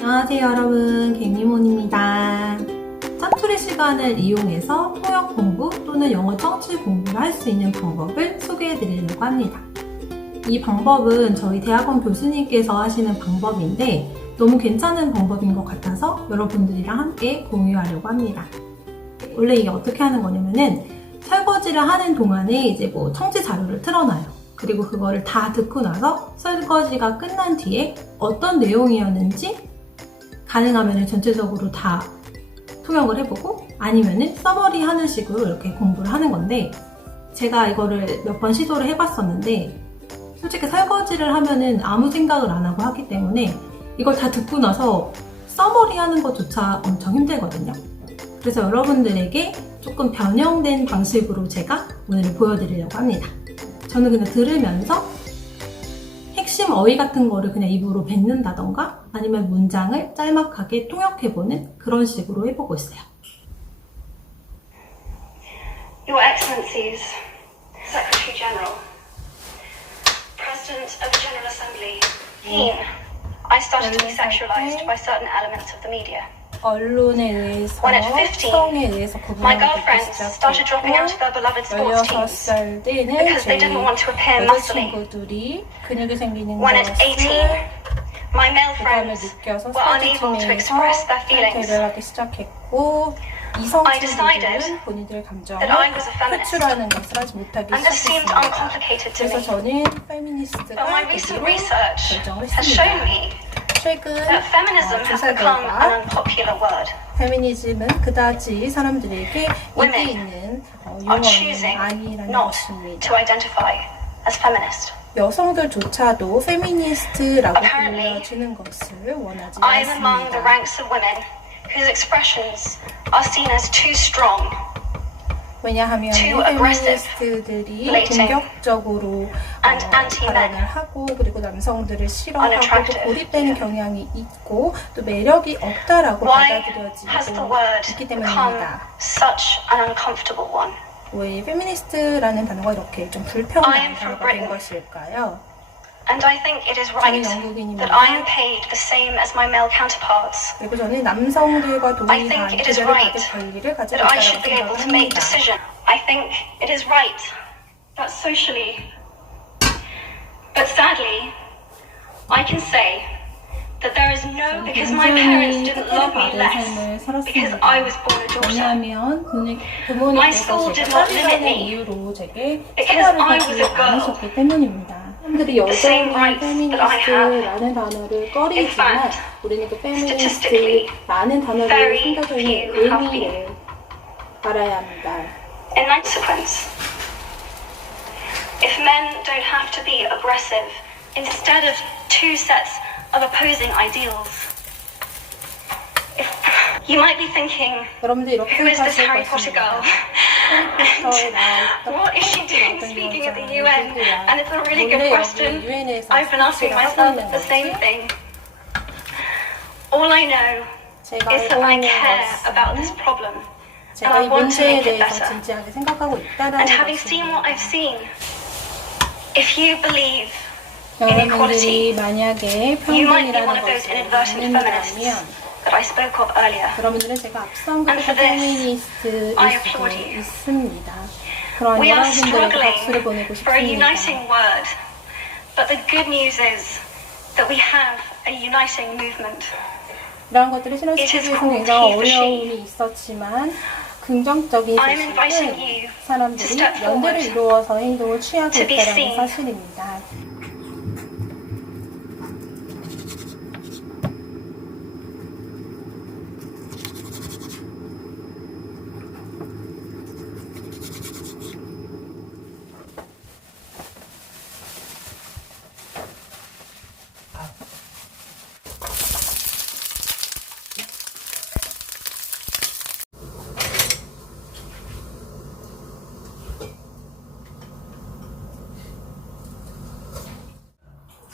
안녕하세요 여러분 개미몬입니다. 짜투리 시간을 이용해서 통역 공부 또는 영어 청취 공부를 할 수 있는 방법을 소개해 드리려고 합니다. 이 방법은 저희 대학원 교수님께서 하시는 방법인데 너무 괜찮은 방법인 것 같아서 여러분들이랑 함께 공유하려고 합니다. 원래 이게 어떻게 하는 거냐면은 설거지를 하는 동안에 이제 뭐 청취 자료를 틀어놔요. 그리고 그거를 다 듣고 나서 설거지가 끝난 뒤에 어떤 내용이었는지 가능하면 전체적으로 다 통역을 해보고 아니면은 서머리 하는 식으로 이렇게 공부를 하는 건데 제가 이거를 몇 번 시도를 해봤었는데 솔직히 설거지를 하면은 아무 생각을 안 하고 하기 때문에 이걸 다 듣고 나서 서머리 하는 것조차 엄청 힘들거든요. 그래서 여러분들에게 조금 변형된 방식으로 제가 오늘 보여드리려고 합니다. 저는 그냥 들으면서 핵심 어휘 같은 거를 그냥 입으로 뱉는다던가 아니면 문장을 짤막하게 통역해보는 그런 식으로 해보고 있어요. Your Excellencies, Secretary General, President of the General Assembly, Keen, I started to be sexualized by certain elements of the media. 언론에 의해서 When at 15, 성에 의해서 My 구분하기 girlfriends started dropping out of their beloved sports teams 16살 때는 because 제 they didn't want to appear muscly. 여자친구들이 근육이 생기는 When at 18, 것을 my male 부담을 friends 느껴서 were unable to 스포츠팀에서 express their feelings. 탈퇴를 하기 시작했고 이성 I 친구들은 decided 본인들의 감정을 that I was a feminist. 표출하는 것을 하지 못하기 and this seemed 시작했습니다. uncomplicated to 그래서 me. 저는 페미니스트가 But my recent 되기로 research 결정을 has shown 했습니다. me 최근 that feminism 어, has 조사 become 결과 an unpopular word. 페미니즘은 그다지 사람들에게 Women 인기 있는 어, are 용어는 choosing 아니라는 not 것입니다. to identify as feminist. 여성들조차도 페미니스트라고 Apparently, 불려주는 것을 원하지 I am among 않습니다. 왜냐하면 페미니스트들이 공격적으로 어. 발언을 하고 그리고 남성들을 싫어하고 또. 고립되는 경향이 있고 또 매력이 없다라고 받아들여지고 있기 때문입니다. such an uncomfortable one? 왜 페미니스트라는 단어가 이렇게 좀 불편한 단어가 된. 것일까요? And I think it is right 저는 영국인입니다. that I am paid the same as my male counterparts, 그리고 저는 남성들과 I 동일한 think it is 그들을 right 받을 권리를 가지고 that I 있다고 should be able to make 생각합니다. decisions. I think it is right that socially, but sadly, I can say that there is no because my parents didn't love me less because I was born a daughter. 왜냐하면 부모- My 부모님께서 school did 제가 not limit 딸이라는 me 이유로 제게 because 차별을 I 하지 was a girl. 않으셨기 때문입니다. 사람들이 same 여전히 rights that I have. 페미니스트라는 단어를 꺼리지만 fact, 우리는 그 statistically, 페미니스트라는 단어를 very 숨겨져 있는 few have 의미를 알아야 합니다. In consequence, if men don't have to be aggressive instead of two sets of opposing ideals, if, you might be thinking, 여러분들 이렇게 who is this 생각하실 Harry Potter girl? And what is she doing speaking at the UN? And it's a really good question. I've been asking myself the same thing. All I know is that I care about this problem. And I want to make it better. And having seen what I've seen, if you believe in equality, you might be one of those inadvertent feminists. That I spoke of earlier. 여러분들은 제가 앞선 그 페미니스트일 수도 applaud you. 있습니다. 그런 We are 여러분들에게 박수를 보내고 struggling for a 싶습니다. uniting word, but the good news is that we have a uniting movement. 이런 것들을 It is 실현시키기 위해서 called 굉장히. 어려움이 있었지만 긍정적인 소식은 사람들이 연대를 이루어서 행동을 취하고 있다는. 사실입니다.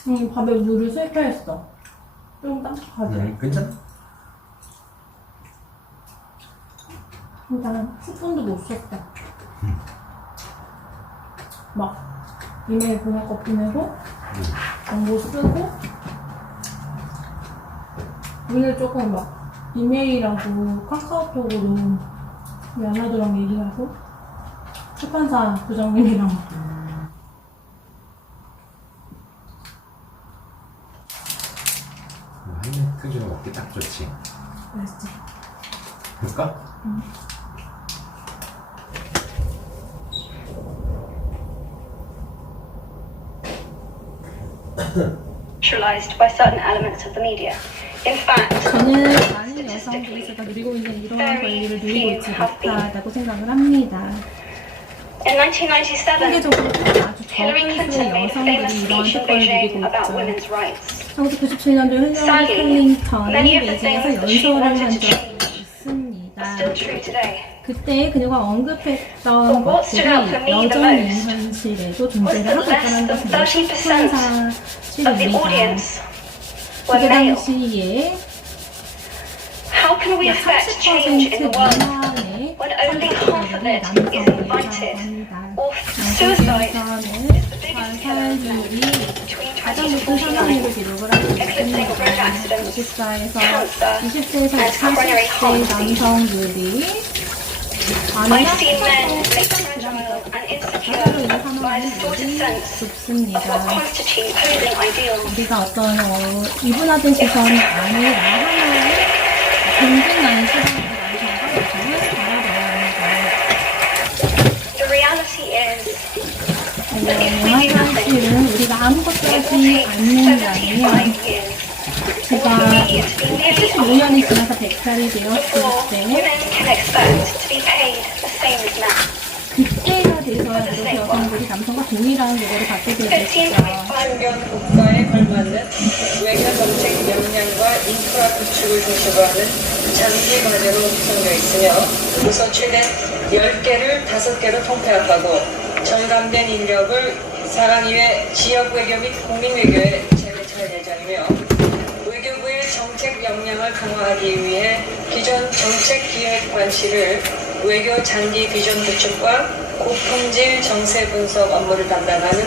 응, 밥에 물을 실패했어. 좀 딱딱하지? 음, 괜찮아? 일단 스푼도 못 썼다. 막 이메일 보낼 거 보내고 정보 쓰고 오늘 조금 막 이메일하고 카카오톡으로 연하도랑 얘기하고 출판사 부장님이랑 좋지. 그랬지. 그럴까? Neutralized by certain elements of the media. In fact, 저는 많은 여성들이 제가 누리고 있는 이러한 권리를 누리고 있지 못하다고 생각을 합니다. in 1997, 통계적으로 아주 Hillary 적은 수의 Clinton made a famous 여성들이 이러한 speech in 특권을 Beijing 누리고 1997년도 힐러리 Sadly, 클린턴이 베이징에서 연설을 한 적이 있습니다. 그때 그녀가 언급했던 것들이 여전히 현실에도 존재를 하고 있다는 것은 30% 슬픈 Of the 사실입니다. 그. 당시에 How can we 약 affect change in the 30% world 미만의 only half of it is invited? Or suicide is the biggest killer between 가장 20 to 높은 사망률을 49. 기록을 하고 Eclipsing road accidents, 24에서 cancer, 20세에서 and coronary heart 40세 disease. 남성들이 I've seen men made fragile and insecure by a distorted sense 좁습니다. of what constitute posing ideals. 우리가 어떤 어, 이분화된 시선이 아니라 하나의 시선으로 남성과 여성을 바라봐야 The reality is 합니다. 사실은 우리가 아무것도 하지 take 않는다면 75 years 제가 for the media to be nearly 75년이 지나서 100살이 before 되었을 때 women can expect to be paid the same as men. 그때가 돼서야 비로소 여성들이 남성과 동일한 그거를 받게 되겠죠. 15.5 주변 국가에 걸맞는 외교 정책 역량과 인프라 구축을 중심으로 하는 장기 과제로 구성되어 있으며 우선 최대 10개를 5개로 통폐합하고 정감된 인력을 사강 이외 지역 외교 및 국민 외교에 재배치할 예정이며 외교부의 정책 역량을 강화하기 위해 기존 정책 기획 관실을 외교 장기 비전 구축과 고품질 정세 분석 업무를 담당하는